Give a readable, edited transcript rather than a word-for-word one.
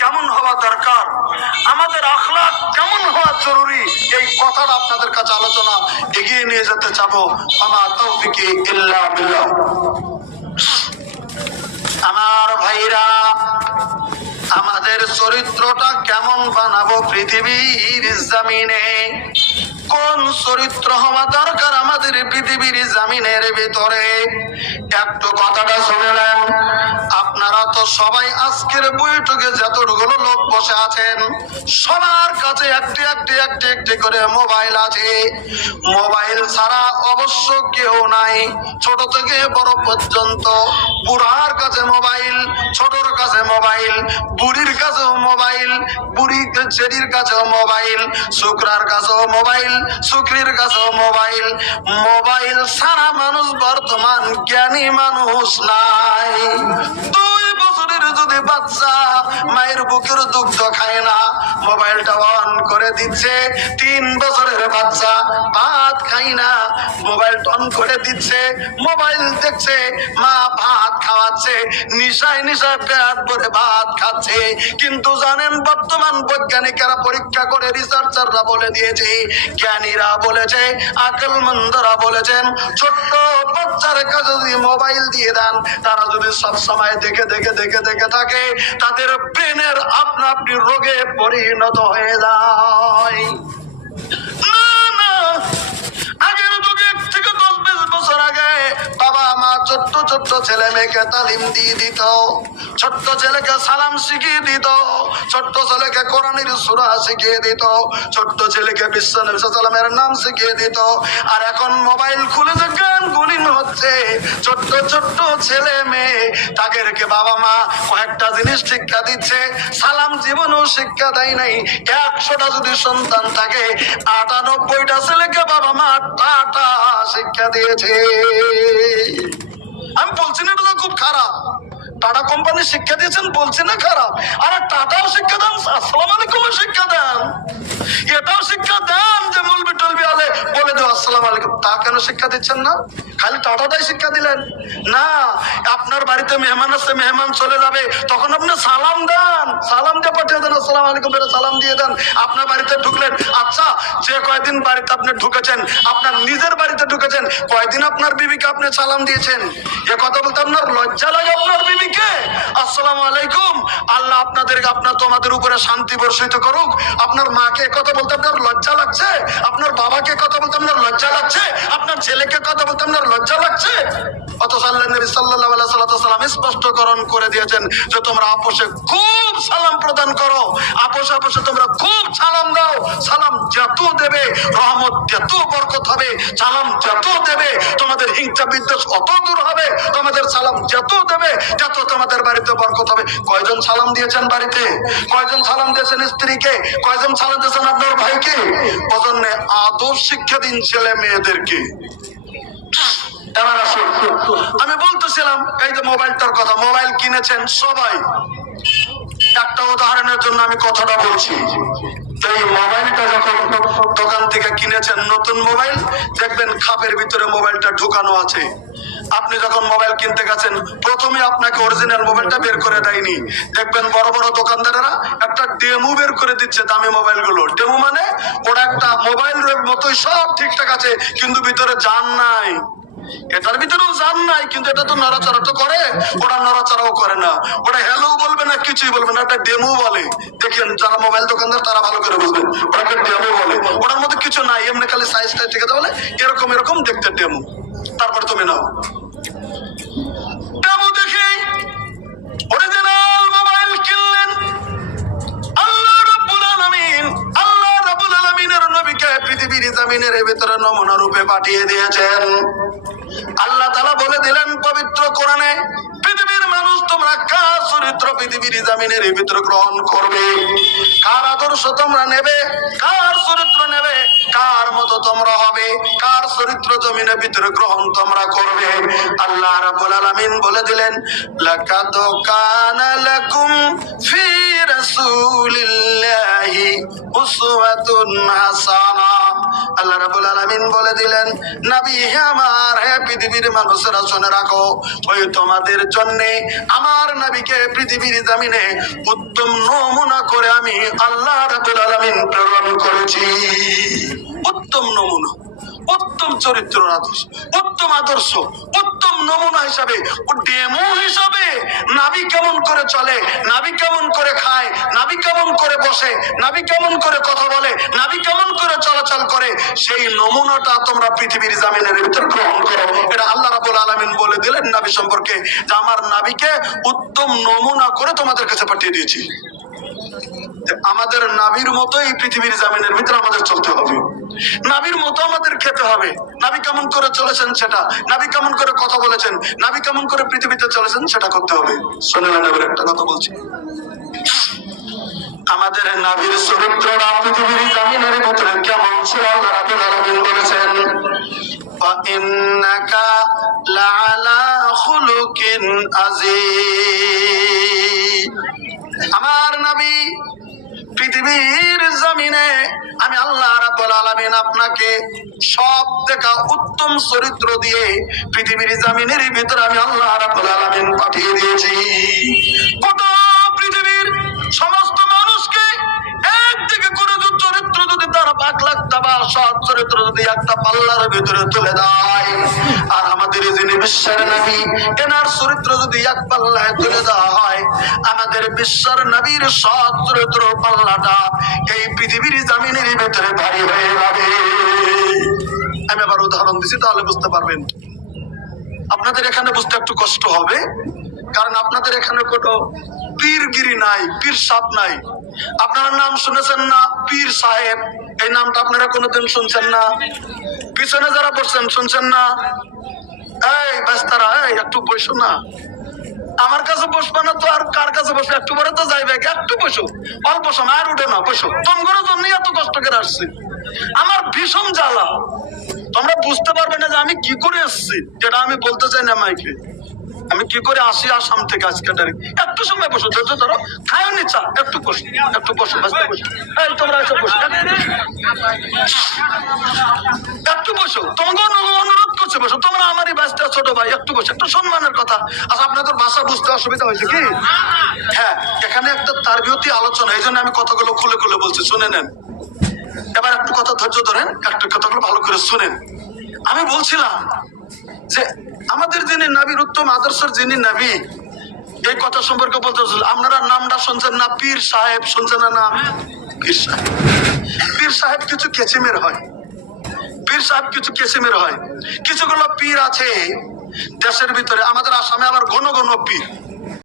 কেমন হওয়া দরকার, আমাদের আখলাক কেমন হওয়া জরুরি, এই কথাটা আপনাদের কাছে আলোচনা এগিয়ে নিয়ে যেতে চাবো। আমা তৌফিকি ইল্লা বিল্লাহ। আমার ভাইরা, আমাদের চরিত্রটা কেমন বানাবো পৃথিবীর জমিনে, কোন চরিত্র হওয়া দরকার আমাদের পৃথিবীর জমিনের ভিতরে, একটু কথাটা শুনলেন। আপনারা তো সবাই আজকের বৈঠকে যতগুলো লোক বসে আছেন সবার কাছে একটি করে মোবাইল আছে। মোবাইল ছাড়া অবশ্য কেউ নাই, ছোট থেকে বড় পর্যন্ত। বুড়ার কাছে মোবাইল, ছোটর কাছে মোবাইল, বুড়ির কাছেও মোবাইল, বুড়ি ছেড়ির কাছেও মোবাইল, শুক্রার কাছেও মোবাইল, শুক্রির কাছেও মোবাইল। মোবাইল ছাড়া মানুষ বর্তমান জ্ঞানী মানুষ নাই। 2 বছরের যদি বাচ্চা মায়ের বুকের দুগ্ধ খায় না, মোবাইলটা অন করে দিচ্ছে। 3 বছরের বাচ্চা ভাত খায় না, মোবাইল অন করে দিচ্ছে, মোবাইল দেখছে, মা ভাত খাওয়াচ্ছে, নিশায় পেট ভরে ভাত খাচ্ছে। কিন্তু জানেন বর্তমান বৈজ্ঞানিকেরা পরীক্ষা করে রিসার্চাররা বলে দিয়েছে, জ্ঞানীরা বলেছে, আকলমন্দরা বলেছেন, ছোট্ট বাচ্চার কাছে যদি মোবাইল দিয়ে দেন, তারা যদি সব সময় দেখে থাকে, তাদের ব্রেনের আপনা আপনি রোগে পরিণত হয়ে যায়। আগের যুগে থেকে 10-20 বছর আগে বাবা মা ছোট্ট ছেলে মেয়েকে তালিম দিয়ে দিত, ছোট্ট ছেলেকে সালাম শিখিয়ে দিত, ছোট্ট ছেলেকে কোরআনের সূরা শিখিয়ে দিত, ছোট্ট ছেলেকে বিশ্ব নবী সাল্লামের নাম শিখিয়ে দিত। আর এখন মোবাইল খুলে যে গান গুলিন হচ্ছে, ছোট্ট ছেলে মেয়ে, তাদেরকে বাবা মা কয়েকটা জিনিস শিক্ষা দিচ্ছে, সালাম জীবনেও শিক্ষা দেয় নাই। 100টা যদি সন্তান থাকে, 98টা ছেলেকে বাবা মা টাটা শিক্ষা দিয়েছে। আমি বলছি না এটা তো খুব খারাপ, টাটা কোম্পানি শিক্ষা দিয়েছেন বলছি না খারাপ, আরে টাটাও শিক্ষা দেন, আসসালামু আলাইকুম শিক্ষা দেন, এটাও শিক্ষা দেন যে মৌলবি টলবি আলে বলে দেও আসসালামু আলাইকুম। তা কেন শিক্ষা দিচ্ছেন না? খালি টাটাটাই শিক্ষা দিলেন না। আপনার বাড়িতে মেহমান আসছে, মেহমান চলে যাবে, তখন আপনি সালাম দেন, সালাম দিয়ে পাঠিয়ে দেন, আসসালামু আলাইকুম বলে সালাম দিয়ে দেন। আপনার বাড়িতে ঢুকলেন, আচ্ছা যে কয়দিন বাড়িতে আপনি ঢুকেছেন, আপনার নিজের বাড়িতে ঢুকেছেন, কয়দিন আপনার বিবিকে আপনি সালাম দিয়েছেন? এ কথা বলতে আপনার লজ্জা লাগে? আপনার বিবিকে আসসালামু আলাইকুম, আল্লাহ তোমাদের উপরে শান্তি বর্ষিত করুক। আপনার মাকে কথা বলতে আপনার লজ্জা লাগছে? আপনার বাবাকে কথা বলতে আপনার লজ্জা লাগছে? আপনার ছেলেকে কথা বলতে আপনার লজ্জা লাগছে? অথচ আল্লাহ নবী সাল্লাল্লাহু আলাইহি ওয়াসাল্লাম স্পষ্টকরণ করে দিয়েছেন যে তোমরা আপোষে খুব সালাম প্রদান করো, আপোষে তোমরা খুব সালাম দাও। সালাম যত দেবে রহমত যত বরকত হবে, সালাম যত দেবে তোমাদের হিংসা বিদ্বেষ অত দূর হবে, তোমাদের সালাম যত দেবে যত তোমাদের বাড়িতে বরকত হবে। কয়জন সালাম দিয়েছেন বাড়িতে? কয়জন সালাম দিয়েছেন স্ত্রীকে? কয়জন সালাম দিয়েছেন আপনার ভাইকে? ওজন্য আদব শিক্ষা দিন ছেলে মেয়েদেরকে। আমি বলতেছিলাম এই যে মোবাইলটার কথা, মোবাইল কিনেছেন সবাই। একটা উদাহরণের জন্য আমি কথাটা বলছি। এই মোবাইলটা যখন দোকান থেকে কিনেছেন, নতুন মোবাইল, দেখবেন খাপের ভিতরে মোবাইলটা ঢুকানো আছে। আপনি যখন মোবাইল কিনতে গেছেন, প্রথমে আপনাকে অরিজিনাল মোবাইলটা বের করে দেয়নি। দেখবেন বড় বড় দোকানদারেরা একটা ডেমো বের করে দিচ্ছে, দামি মোবাইলগুলো। ডেমো মানে ওরা একটা মোবাইলের মতোই সব ঠিকঠাক আছে, কিন্তু ভিতরে জান নাই। এটার ভিতরেও জান নাই, কিন্তু এটা তো নড়াচড়া তো করে, ওরা নড়াচড়াও করে না, ওরা হ্যালো বলবে না, কিছুই বলবে না, একটা ডেমো বলে। দেখেন যারা মোবাইল দোকানদার তারা ভালো করে বুঝবেন, ওটাকে ডেমো বলে। ওটার মধ্যে কিছু নাই, এমনি খালি সাইজটা ঠিক আছে বলে এরকম দেখতে ডেমো। তারপরে তুমি নাও ডেমো দেখে অরিজিনাল মোবাইল কিনলেন। আল্লাহ রাব্বুল আলামিনের নবীকে পৃথিবীর জমিনের ভিতরে নমুনা রূপে পাঠিয়ে দিয়েছেন। আল্লাহ তাআলা বলে দিলেন পবিত্র কোরআনে, পৃথিবীর মানুষ তোমরা কার চরিত্র পৃথিবীর জমিনের ভিতরে গ্রহণ করবে, কার আদর্শ তোমরা নেবে, কার চরিত্র নেবে, কার মতো তোমরা হবে, কার চরিত্র জমিনের ভিতরে গ্রহণ তোমরা করবে। আল্লাহ রাব্বুল আলামিন বলে দিলেন, লাকাদ কানা লাকুম ফি রাসূলিল্লাহি উসওয়াতুন হাসানাহ। আল্লাহ রাব্বুল আলামিন বলে দিলেন, নবী হে আমার, হে পৃথিবীর মানুষেরা শুনে রাখো, ওই তোমাদের জন্য আমার নবীকে পৃথিবীর জমিনে উত্তম নমুনা করে আমি আল্লাহ রাব্বুল আলামিন প্রেরণ করেছি। উত্তম নমুনা, উত্তম চরিত্র আদর্শ, উত্তম আদর্শ, উত্তম নমুনা হিসাবে, ও ডেমো হিসাবে নাবি কেমন করে চলে, নাবি কেমন করে খায়, নাবি কেমন করে বসে, নাবি কেমন করে কথা বলে, নাবি কেমন করে চলাচল করে, সেই নমুনাটা তোমরা পৃথিবীর জামিনের ভিতর গ্রহণ করো। এটা আল্লাহ রাব্বুল আলামিন বলে দিলেন নবী সম্পর্কে, যে আমার নবীকে উত্তম নমুনা করে তোমাদের কাছে পাঠিয়ে দিয়েছি। আমাদের নাবির মতো এই পৃথিবীর জামিনের ভিতরে আমাদের চলতে হবে, নাবির মতো আমাদের খেতে হবে। নাবি কেমন করে চলেছেন সেটা, নাবি কেমন করে কথা বলেছেন, নাবি কেমন করে পৃথিবীতে চলেছেন সেটা করতে হবে। শুনলেন, এবার একটা কথা বলছি, আমাদের নাবির চরিত্রটা পৃথিবীর জামিনের ভিতরে কেমন ছিল আল্লাহ রাব্বুল আলামিন বলেছেন, ওয়া ইন্নাকা লাআলা খুলুকিন আযীম। আমার নবী পৃথিবীর জমিনে আমি আল্লাহ রাব্বুল আলামিন আপনাকে সব থেকে উত্তম চরিত্র দিয়ে পৃথিবীর জমিনের ভিতরে আমি আল্লাহ রাব্বুল আলামিন পাঠিয়ে দিয়েছি। গোটা পৃথিবীর সমস্ত মানুষকে একদিকে করে চরিত্র যদি তারা 5 লাখ বা সৎ চরিত্র যদি একটা পাল্লার ভিতরে তুলে দেয়, আর আমাদের যিনি বিশ্বের নবী এনার চরিত্র যদি এক পাল্লায় তুলে দেওয়া হয়, আমাদের বিশ্বের নবীর সৎ চরিত্র পাল্লাটা এই পৃথিবীর জামিনের ভিতরে ভারী হয়ে যাবে। আমি আবার উদাহরণ দিচ্ছি, তাহলে বুঝতে পারবেন। আপনাদের এখানে বুঝতে একটু কষ্ট হবে, কারণ আপনাদের এখানে কোনো পীরগিরি নাই, পীর সাহেব নাই। আপনারা নাম শুনেছেন না পীর সাহেব, এই নামটা আপনারা কোনোদিন শুনছেন না। পিছনে যারা বসছেন শুনছেন না। এই বেস্তারা, এই একটু বসো না, আমার কাছে বসবে না তো আর কার কাছে বসবে? একটু পরে তো যাইবে, একটু বসো, অল্প সময় আর উঠে না, বসো। তোমার জন্য এত কষ্ট করে আসছি, আমার ভীষণ জ্বালা। তোমরা বুঝতে পারবে না যে আমি কি করে এসছি, যেটা আমি বলতে চাই না মাইকে। আমি কি করে আসি আসাম থেকে আজকে ডাইরেক্ট। একটু সময় বসো, ধৈর্য ধরো, খায় নি চা, একটু বসো, একটু বসো, বসতে বসো। এই তোমরা এসে বসো, একটু বসো, তোমাকে অনুরোধ করছে বসো। তোমরা আমারই বাচ্চা ছোট ভাই, একটু বসো, একটু সম্মানের কথা। আচ্ছা, আপনাদের ভাষা বুঝতে অসুবিধা হয়েছে কি? হ্যাঁ, এখানে একটা তারবিয়তি আলোচনা, এই জন্য আমি কথাগুলো খুলে খুলে বলছি, শুনে নেন। এবার একটু কথা ধৈর্য ধরেন, একটু কথাগুলো ভালো করে শুনেন। আমি বলছিলাম যে আমাদের যিনি নবীর উত্তম আদর্শের যিনি নবী, এই কথা সম্পর্কে বলতে আপনারা নামটা শুনছেন না, পীর সাহেব শুনছেন না? না, পীর সাহেব, পীর সাহেব কিছু কেচিমের হয়, পীর সাহেব কিছু কেচিমের হয়। কিছুগুলো পীর আছে দেশের ভিতরে, আমাদের আসামে আবার ঘন ঘন পীর।